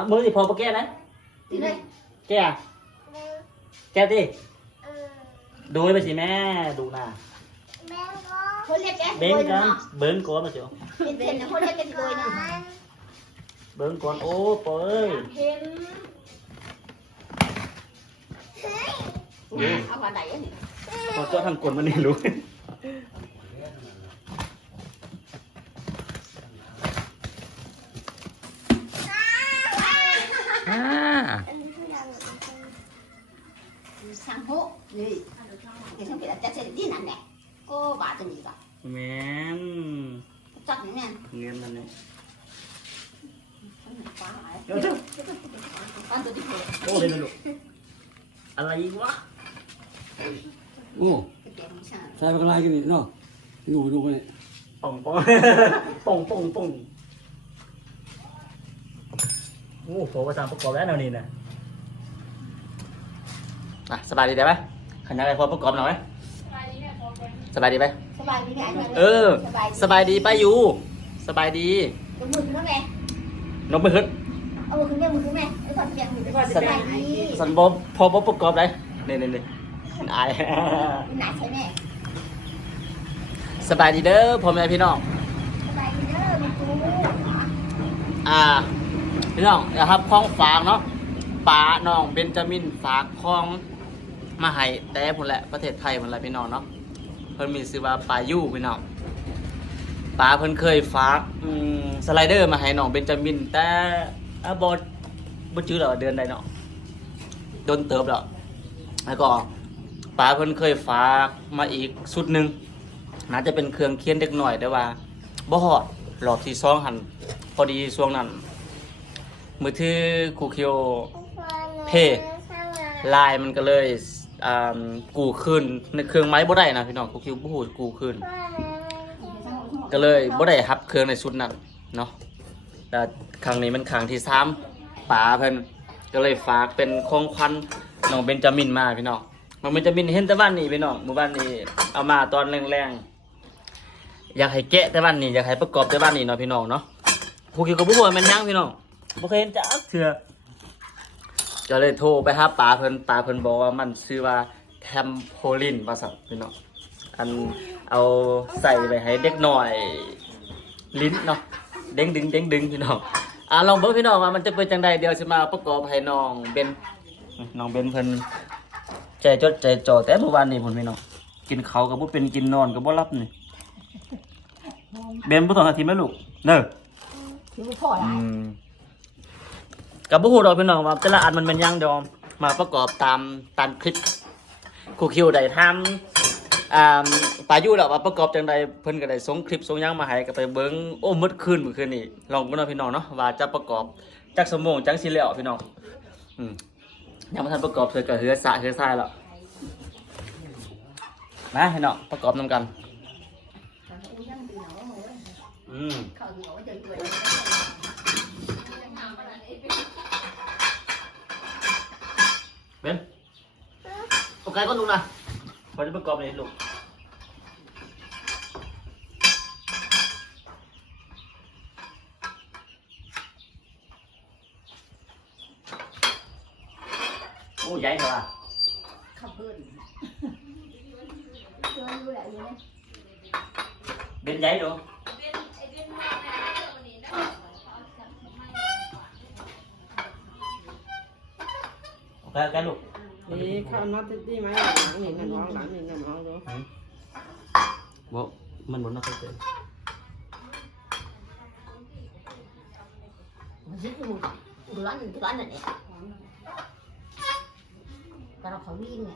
เอามือสิพอปะแก้นะ đi đây แก้แก้ดิดูให้ไปสิแม่ดูนะ hôn lên cái เบิ้ง đôi กัน nữa เบิ้งก่อนมาเจียว bên bên là hôn lên cái đôi nữa เบิ้งก่อนโอ้ปอเอ้ย thêm Nè, เอา vào đẩy á nè พอเจ้าทางกลมันนี่รู้ อ่า sang hộ gì thì không biết là chắc sẽ đi nè nè cô bà từng gì cả แม่น chắc nữa nè เงินมันเนี่ย không được quá lại เดี๋ยวเจ้า con tôi đi về โอ้เลยนะลูกอะไรวะโอ้ cái kèm sao ใส่ปลากระไรกันนี่เนาะดูดูกันนี่ป่องป่องป่องป่องป่อง โอ้โหภาษาประกอบแล้วแนวนี้นะอะสบายดีได้ไหมขันยังไงพอประกอบหน่อยไหมสบายดีไหม sơ bài đi nè anh เออ สบายดีป้ายูสบายดี đúng mực nó nè นกไปฮึด ờ mực nè mực nè cái con kèm mình cái sơ bài đi สันบอพอประกอบได้นี่นี่นี่มันอาย đi nãy thế nè สบายดีเด้อพ่อแม่พี่น้อง sơ bài đi đó mình chú อ่า พี่น้องนะครับคลองฝากเนาะป๋าน้องเบนจามินฝากคลองมาให้แต่พุ่นแหละประเทศไทยพุ่นแหละพี่น้องเนาะเพิ่นมีชื่อว่าปายู่พี่น้องป๋าเพิ่นเคยฝากสไลเดอร์มาให้น้องเบนจามิน แต่อะบ่บ่จื้อแล้วว่าเดือนใดเนาะโดนเติบแล้วแล้วก็ป๋าเพิ่นเคยฝากมาอีกชุดหนึ่งน่าจะเป็นเครื่องเคียนเด็กหน่อยแต่ว่าบ่ฮอดรอบที่สองหันพอดีช่วงนั้น มือถือคูคิโอ เพลายมันก็เลยอ่ากูขึ้นในเครื่องไม้บ่ได้นะพี่น้องคูคิวบ่ฮู้กูขึ้น ก็เลยบ่ได้รับเครื่องในชุดนั้นเนาะแต่ครั้งนี้มันครั้งที่สามป๋าเพิ่นก็เลยฝากเป็นของขวัญน้องเบนจามินมาพี่น้องน้องเบนจามินเห็นแต่บ้านนี้พี่น้องหมู่บ้านนี้เอามาตอนแรงๆอยากให้แกะแต่บ้านนี้อยากให้ประกอบแต่บ้านนี้เนาะพี่น้องเนาะคูคิวก็บ่ฮู้ว่ามันหยังพี่น้อง บ่เคยเห็นจักเทื่อก็เลยโทรไปหาป๋าเพิ่นป๋าเพิ่นบอกว่ามันชื่อว่าแทมโพลินภาษาพี่น้องอันเอาใส่ไปให้เด็กหน่อย ลิ้นเนาะเด้งดึงเด้งดึงพี่น้องอะลองเบิ่งพี่น้องว่ามันจะเป็นจังใดเดี๋ยวสิมาประกอบให้น้องเบนน้องเบนเพิ่นใจจดใจจ่อแต่เมื่อวานนี้พุ่นพี่น้องกินเขาวก็บ่เป็นกินนอนก็บ่หลับนี่เบนบ่ต้องหาทีไหมลูกเด้อ chú phỏ อื lại ม กับผู้หูดอกพี่น้องว่าแต่ละอันมันเป็นยังเดอมมาประกอบตามตามคลิปครูคิวได้ทำอ่าปายุแล้วว่าประกอบจังใดเพิ่นก็ได้ส่งคลิปส่งยังมาให้ก็ไปเบิ่งโอ้มืดคืนเมื่อคืนนี้ลองเบิ่งเนาะพี่น้องเนาะว่าจะประกอบจักสมงจังสิแล้วพี่น้องอืมยังบ่ทันประกอบเธอก็เฮือสะเฮือทรายแล้วมาพี่น้องประกอบนํกันอืม khởi ngõ trời cười เบน โอเคก็ลุงนะพอจะประกอบเลยลูกโอ้ใหญ่เหรอ không hơn chưa như lại như này เบนใหญ่ดูโอเคโอเคลูก นี่ข้าวนัดที่ไหมหลังนี่นั่นห้องหลังนี่นั่นห้องดูบ่มันบนนักเตะ giữ cái một đồ ăn đồ ăn này nè cái nó không đi nè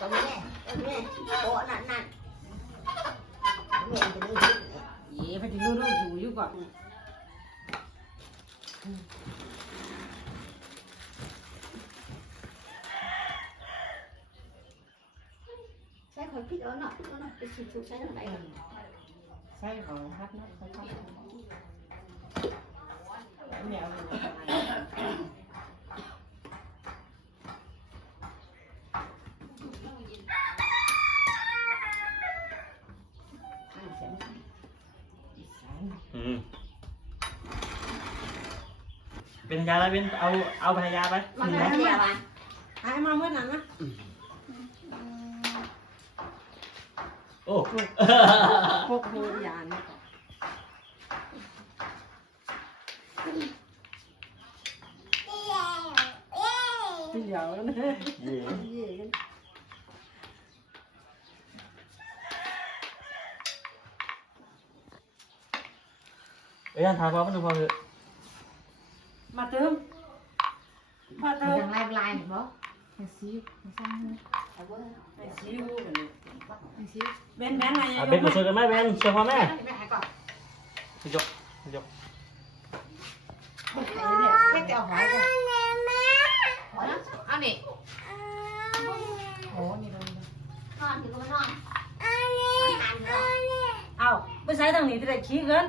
còn nè còn nè bộ nặn nặn mẹ thì nó giữ เย่ไปที่นู่นนู่นอยู่อยู่ก่อนใช้คนพิษเอาหน่อยเอาหน่อยไปฉีดถูกใช้ thích đó nọ à? thích đó nọ à? cái chỉ phụ sai là vậy sai rồi hát nó không có mèo bên ra đây bên ao ao bà ra đây. Bà? Ra đây. Ai mong hết nè. โอ้ พวหูยานเนี่ยพี่เหลียวนะเย่เย่กันเอ้ยอันทาพอามันดูพอเถอมาเติมมาเติม ยังไล่ไล่เห็นบ่ยังซียังสร้าง ว้ยไอ้ชิวกันนี่ไอ้ซีเบนแบนอะไรอะเบนมาช่วยกันไหมเบนช่วยพ่อแม่ไม่หายก่อนยกยกไม่จะเอาหอยก่อนเอานี่โอ้นี่เลยนอนถึงก็นอนนอนนอนเอาไปใช้ทางนี้ที่ได้ขี้เกิน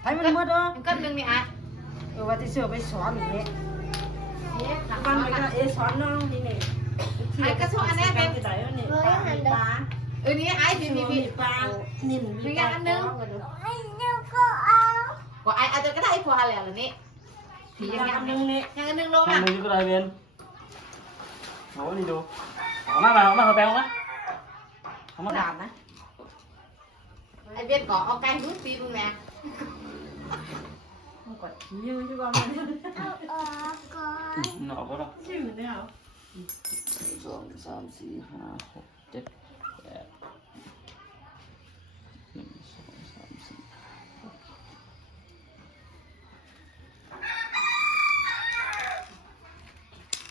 ใช้มันหมดอะมันก็นึงนี่อะเออว่าที่เสือไปสอนอย่างนี้เนี่ยหลังบ้าบ้านนมันมั นก็ก็เอสอนน้องที่นี่ที่ไหนวะนี่ปลาปลาเออนี่ไอ้พี่พี่พี่ปลานิ่มมีงานอันนึงว่าไอ้อาจจะก็ได้พอแล้วล่ะนี่ผีมียังอัยังนนึงนี่ยังอันนึงลงทำอะมือก็ได้เบนโอ้นี่ดูเอามาเอามาเอาแปลงมาเอามาดาบนะไอ้เบียดก่อเอาไก่รู้ตีมึงแม่มันกดยืนอยู่ก่อนมันหนอกก็ได้ชื่อเนี่ยเหรอ สองสามสี่ห้าหกเจ็ดแปดหนึ่งสองสามสี่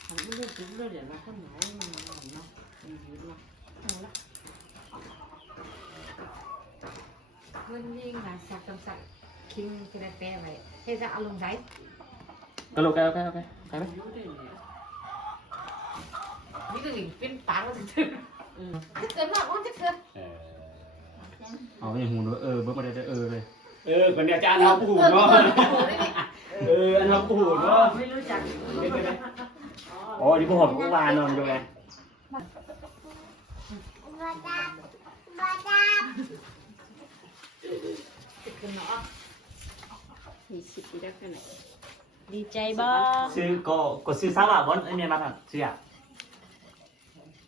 มันไม่ได้จิ้มเลยเดี๋ยวนะข้างไหนมันเนาะมันยืดเนาะเพื่อนยิงนะสักจำสักคิงกระแตไว้เฮ้จะเอาลงไหนกระโหลกแกโอเคโอเคไปไหม ยืดได้เนี่ยนี่ก็หลิงเป็นปากมันถึงอืมจะเกิดมากมันจะเกิดเอาอย่างหูด้วยเออเบิร์ดมาได้เออเลยเออคนเดียวจะอันทำหูเนาะเอออันทำหูเนาะไม่รู้จักอ๋อนี่พวกผมก็วานนอนอยู่ไงจะเกิดเนาะมีสิบปีได้แค่ไหนดีใจบ่ซื้อก็ก็ซื้อซ้ำอะบอลไอเนี่ยมาครับซื้ออะ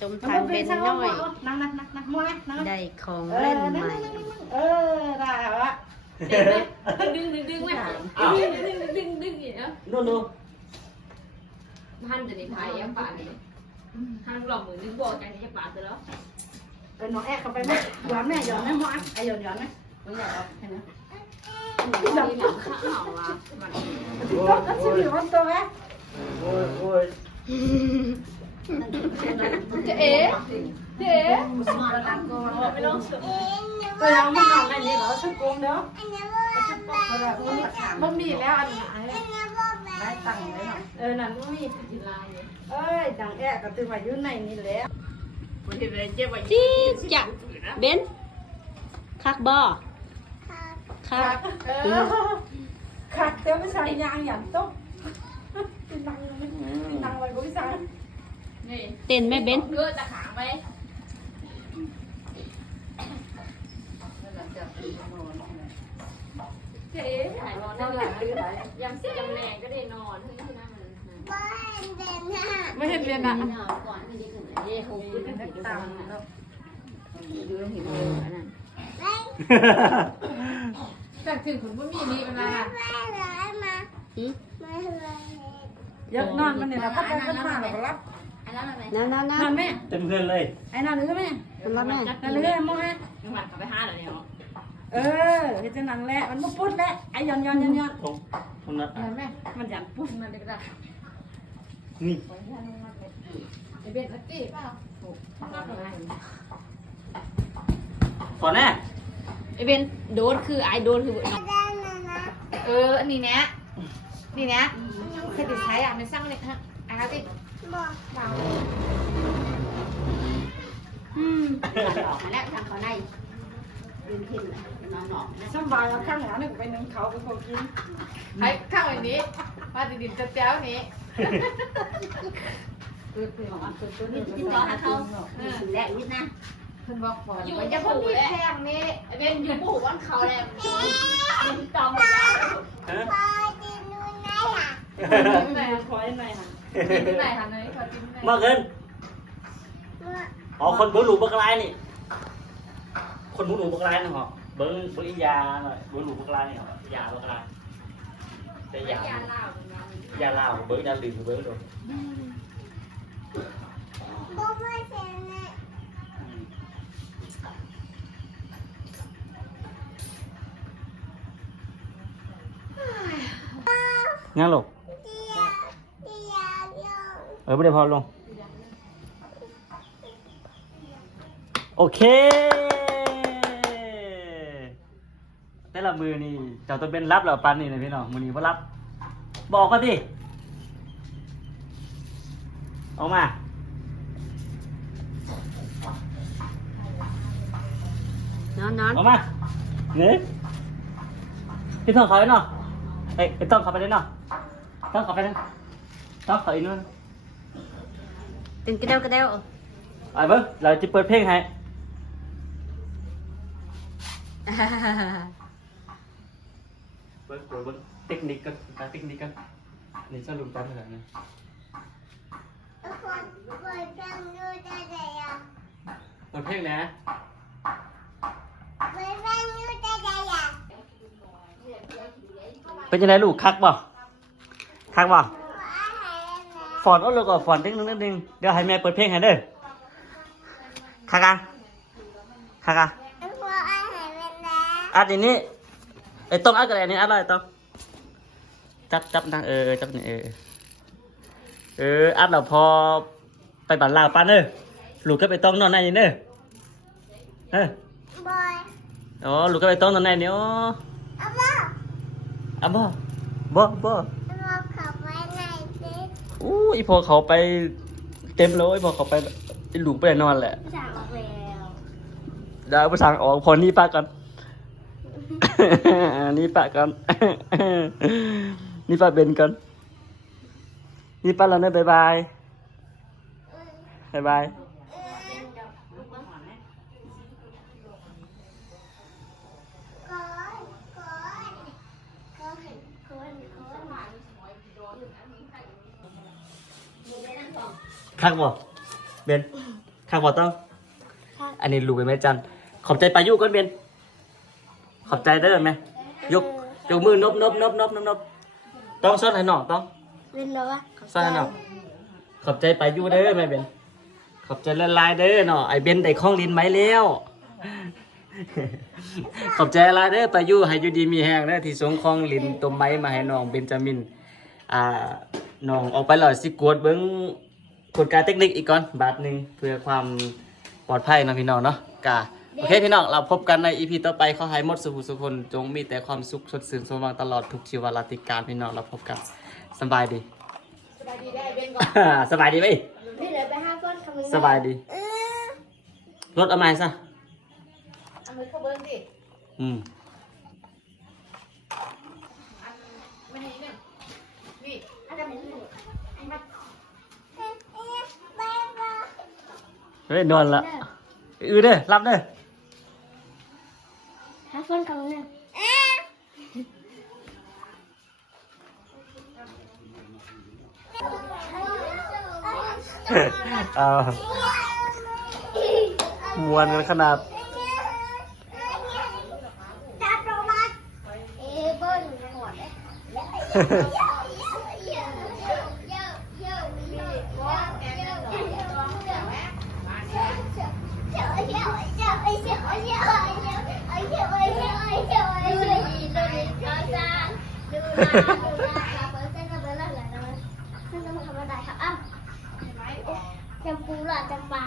สมทานเป็นน้อยนั่งนั่งนั่งนั่งมัวไหมนั่งได้ของเล่นใหม่ เออได้แล้วอะดึงดึงดึงไหมอ้ดึงดึงดึงดึงอย่างเงี้ยนู่นนู่นหันจะได้พายยังป่านเลยหันหลอกมือนึกบอกใจจะป่านเสร็จแล้วเออน้องแอ๊เข้าไปไหมหยอนแม่หยอนแม่มัวไอหยอนหยอนไหมมึงอยากเอาแค่นั้นมีหนังข้าวอะมันก็ชิมอยู่บนตัวไหมโอ้ยโอ้ย เจะเอ๋ไม่ต้องตัวยังมันนอนในนี้เหรอชุดกงเด้อบบมันมีแล้วอันไหนได้ตังค์เลยเนาะเออนั่นมันมีกินลายเอ้ยดังแอ๊ก็ตื่นมาอยู่ในนี้แล้วจี๊จักเบนคักบ่คักเออขัดเดี๋ยวไปใส่ยางอย่างตุ๊กติดนังติดนังไว้ก็ไม่ใส่ เต้นไหมเบนเพื่อจะขางไปเจ๊ถ่ายนอนได้หลายยังสิยังแรงก็ได้นอนที่นั่นมันไม่เห็นเรียนอะก่อนที่จะขึ้นเย่หงขึ้นตามแล้วดูเห็นเลยอันนั้นแต่ถึงคุณว่ามีดีมันละหืมยักนอนมันเนี่ยนะพัดไปพัดมาแล้วก็รับ อันนั้นอะไรนั่นนั่นนั่นั่นนแม่เต็มเพื่อนเลยไอ้นั่นหรือแม่มันรับแม่นั่นหรือแม่มองไงยังหวัดเขาไปห้าเหรอเนี่ยเออเฮ็ดจังนั้นแหละมันบ่ปุ๊ดแหละไอ้ย้อนย้อนย้อนย้อนตรงตรงนั้นอะแม่มันยันปุ๊ดมันเด็กได้นี่ไอเบ็ดตี้เปล่าฝอนแน่ไอเบนโดนคือไอโดนคือเอออันนี้เนี้ยนี่เนี้ยเคยติดใช้อะไม่สร้างเลยฮะไอครับ สิอืมและทางเขาในยืนขึ้นเลยนอนหนอกสบายแล้วข้างหลังนี่ไปนึ่งเขาไปพอกินให้ข้างอย่างนี้มาดินๆจะแจ้วนี้เปิดเผยออกมาเปิดเผยมีกินต่อหาเขาและวิทย์นะเพิ่นบอกพออยู่ว่าจะจะพูพูดดแพแพงงนี่เป็นอยู่ปู่วันเขาแหละมันจอมหมดแล้วไหนคอยหน่อยค่ะกินไหนคะเนยขอกินไหนเมื่อคืนอ๋อคนเบิ้งหลูบักลายนี่ คนเบิ้งหลูบักลายนี่เหรอเบิ้งเบิ้งอียาหน่อยเบิ้งหลูบักลายนี่เหรอยาบักลายแต่ยายาลาวเบิ้งยาลืมเบิ้งดูงั้นหรอ เออไม่ได้พอลง โอเค แต่ละมือนี่เจ้าตัวเป็นรับแล้วปันนี่นะพี่น้องมือนี้ว่ารับ บอกก็ดิออกมานอนนอนออกมาเนื้อพี่ต้องเขาไปเนาะเอ้ยไอ้ต้องเขาไปเลยเนาะต้องเขาไปเลยต้องเขาอีกนู่น ตื่นกระเดวกระเดวไอ้เบิ้งเราจะเปิดเพลงให้เบิ้งเบิ้งเบิ้งเทคนิคกันการเทคนิคกันนี่จะลุมตามขนาดนี้เปิดเพลงนะเป็นยังไงลูกคักบ่คักบ่ ฟอนเอาเลยก่อนฟอนเด็กนึงนิดนึงเดี๋ยวให้แม่เปิดเพลงให้เด้อคักอะคักอะอัดอันนี้ไอ้ต้องอัดกันอันนี้อัดอะไรต้องจับจับนะเออเออจับนี่เออเอออัดแล้วพอไปบ้านลาวป้านเด้อลูกก็ไปต้องนอนในนี่เด้อเอออ๋อลูกก็ไปต้องนอนในนี่อ๋ออะบ่บ่บ่ อู้อีพอเขาไปเต็มแล้วอีพอเขาไปลูกไปนอนแหละได้ภาษาออกพอนี่ปะกัน นี่ปะกัน นี่ปะเบนกัน นี่ปะแล้วนะบายบายบายบาย ข้างบ่เบนข้างบ่ต้องอันนี้ลูกเป็นแม่จันขอบใจปลายุก่อนเบนขอบใจได้ไหมยกยกมือนบนบนบนบนบนบต้องซ่อนให้หน่องต้องซ่อนให้หน่องขอบใจปลายุเด้อแม่เบนขอบใจละลายๆเด้อเนาะไอเบนได้ข้องลินไหมแล้ว ขอบใจละลายเด้อปลายุให้อยู่ดีมีแห้งเด้อที่ส่งข้องลินต้มไม้มาให้น้องเบนจามิน อ่าน้องออกไปแล้วสิกวดเบิ้ง กฎการเทคนิคอีกก่อนบาทหนึ่งเพื่อความปลอดภัยเนาะพี่น้องเนาะกาโอเคพี่น้องเราพบกันในอีพีต่อไปขอให้หมดสุขสุขคนจงมีแต่ความสุขสดชื่นสมหวังตลอดทุกชีวาราติการพี่น้องเราพบกันสบายดีสบายดีได้เบนก่อนสบายดีไหมนี่เดี๋ยวไปห้าก้อนคำนึงสบายดีรถเอามาซะเอามือเข้าเบิ้งดิอืมไม่ให้เนี่ยนี่ เฮ้ยนอนละอือเด้อรับเด้อห้าก้อนคำนึงเอามวนกันขนาด จำปูหรอจำปลา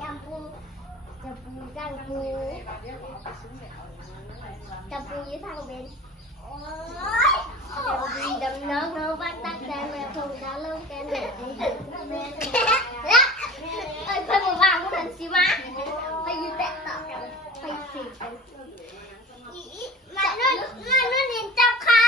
จำปูจำปูจำปูจำปูยืดทางเบนจำปูดำน้องน้องบ้านตักแดงแมวทงดาลงแกนเอ้ยเพื่อนบอกว่าคุณหันสิมาไปยู่แต่ต่อกันไปสิกันอีอีมานู่นมานู่นเห็นเจ้าข้า